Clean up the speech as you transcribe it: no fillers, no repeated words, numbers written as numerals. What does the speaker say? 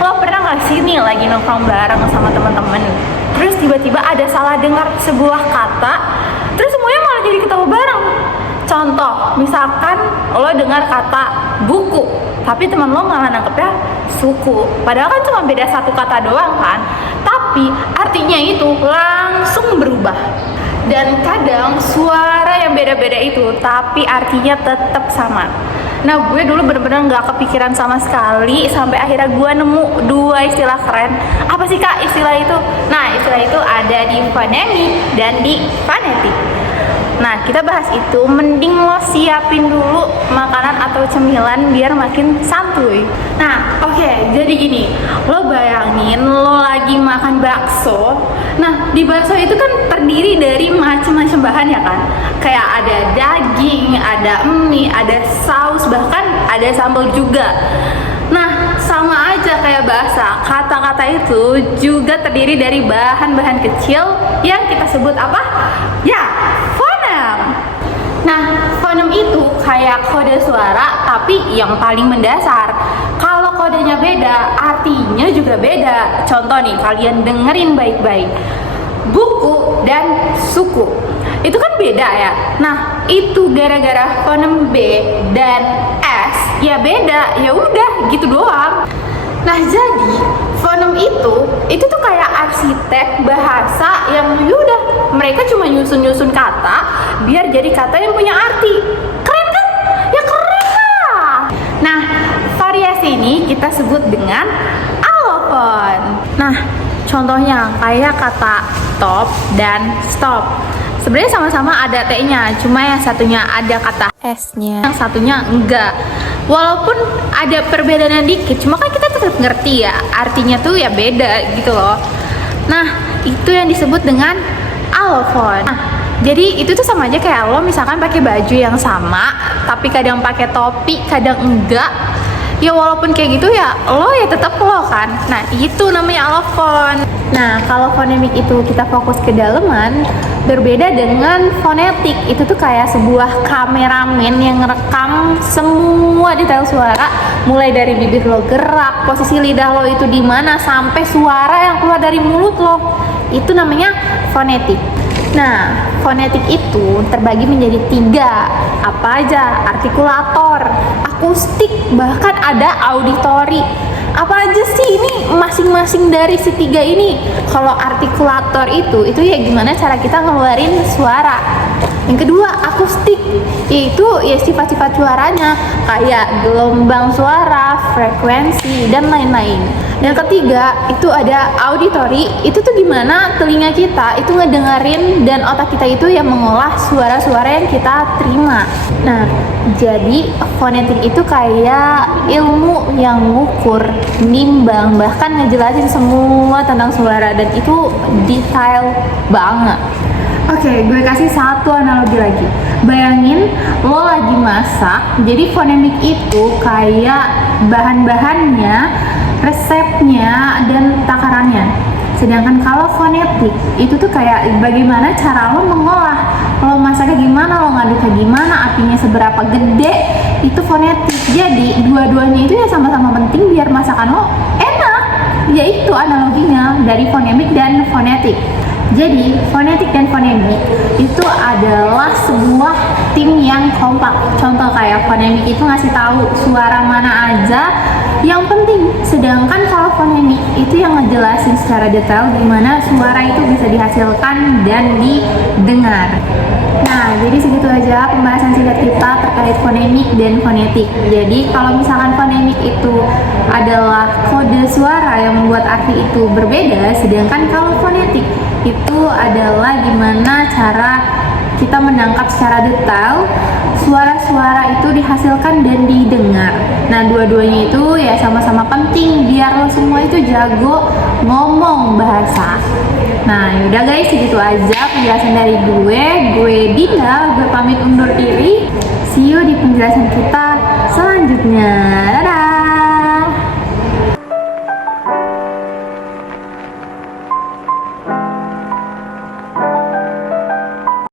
lo pernah nggak sih nih lagi nongkrong bareng sama teman-teman, terus tiba-tiba ada salah dengar sebuah kata, terus semuanya malah jadi ketawa bareng. Contoh, misalkan lo dengar kata buku, tapi teman lo malah nangkepnya suku. Padahal kan cuma beda satu kata doang kan, tapi artinya itu langsung berubah. Dan kadang suara yang beda-beda itu, tapi artinya tetap sama. Nah, gue dulu bener-bener gak kepikiran sama sekali, sampai akhirnya gue nemu dua istilah keren. Apa sih kak istilah itu? Nah, istilah itu ada di fonemik dan di fonetik. Nah, kita bahas itu, mending lo siapin dulu makanan atau cemilan biar makin santuy. Nah, oke, jadi gini, lo bayangin lo lagi makan bakso. Nah, di bakso itu kan terdiri dari macam-macam bahan ya kan. Kayak ada daging, ada mie, ada saus, bahkan ada sambal juga. Nah, sama aja kayak bahasa, kata-kata itu juga terdiri dari bahan-bahan kecil yang kita sebut apa? Ya, nah, fonem itu kayak kode suara tapi yang paling mendasar. Kalau kodenya beda, artinya juga beda. Contoh nih, kalian dengerin baik-baik. Buku dan suku. Itu kan beda ya. Nah, itu gara-gara fonem B dan S ya beda. Ya udah, gitu doang. Nah, jadi fonem itu tuh kayak arsitek bahasa yang yaudah mereka cuma nyusun-nyusun kata biar jadi kata yang punya arti. Keren kan? Ya keren lah. Nah, variasi ini kita sebut dengan allofon. Nah, contohnya kayak kata top dan stop. Sebenarnya sama-sama ada T-nya, cuma yang satunya ada kata S-nya, yang satunya enggak. Walaupun ada perbedaan dikit, cuma kan kita tetap ngerti ya, artinya tuh ya beda gitu loh. Nah, itu yang disebut dengan allofon. Nah, jadi itu tuh sama aja kayak lo misalkan pakai baju yang sama, tapi kadang pakai topi, kadang enggak. Ya walaupun kayak gitu ya lo ya tetap lo kan. Nah, itu namanya allofon. Nah, kalau fonemik itu kita fokus ke daleman, berbeda dengan fonetik. Itu tuh kayak sebuah kameramen yang ngerekam semua detail suara, mulai dari bibir lo gerak, posisi lidah lo itu di mana, sampai suara yang keluar dari mulut lo. Itu namanya fonetik. Nah, fonetik itu terbagi menjadi 3. Apa aja? Artikulator, akustik, bahkan ada auditori. Apa aja sih ini masing-masing dari si 3 ini? Kalau artikulator itu ya gimana cara kita ngeluarin suara. Yang kedua, akustik, yaitu ya sifat-sifat suaranya kayak gelombang suara, frekuensi, dan lain-lain. Yang ketiga, itu ada auditori, itu tuh gimana telinga kita itu ngedengerin dan otak kita itu yang mengolah suara-suara yang kita terima. Nah, jadi fonetik itu kayak ilmu yang ngukur, nimbang, bahkan ngejelasin semua tentang suara, dan itu detail banget. Oke, gue kasih satu analogi lagi. Bayangin lo lagi masak, jadi fonemik itu kayak bahan-bahannya, resepnya, dan takarannya. Sedangkan kalau fonetik itu tuh kayak bagaimana cara lo mengolah, lo masaknya gimana, lo ngaduknya gimana, apinya seberapa gede, itu fonetik. Jadi dua-duanya itu ya sama-sama penting biar masakan lo enak. Yaitu analoginya dari fonemik dan fonetik. Jadi, fonetik dan fonemik itu adalah sebuah tim yang kompak. Contoh kayak fonemik itu ngasih tahu suara mana aja yang penting. Sedangkan kalau fonemik itu yang ngejelasin secara detail gimana suara itu bisa dihasilkan dan didengar. Nah, jadi segitu aja pembahasan singkat kita terkait fonemik dan fonetik. Jadi, kalau misalkan fonemik itu adalah kode suara yang membuat arti itu berbeda, sedangkan kalau fonetik itu adalah gimana cara kita menangkap secara detail suara-suara itu dihasilkan dan didengar. Nah, dua-duanya itu ya sama-sama penting biar lo semua itu jago ngomong bahasa. Nah, yaudah guys, segitu aja penjelasan dari gue Dinda, gue pamit undur diri. See you di penjelasan kita selanjutnya. Dadah!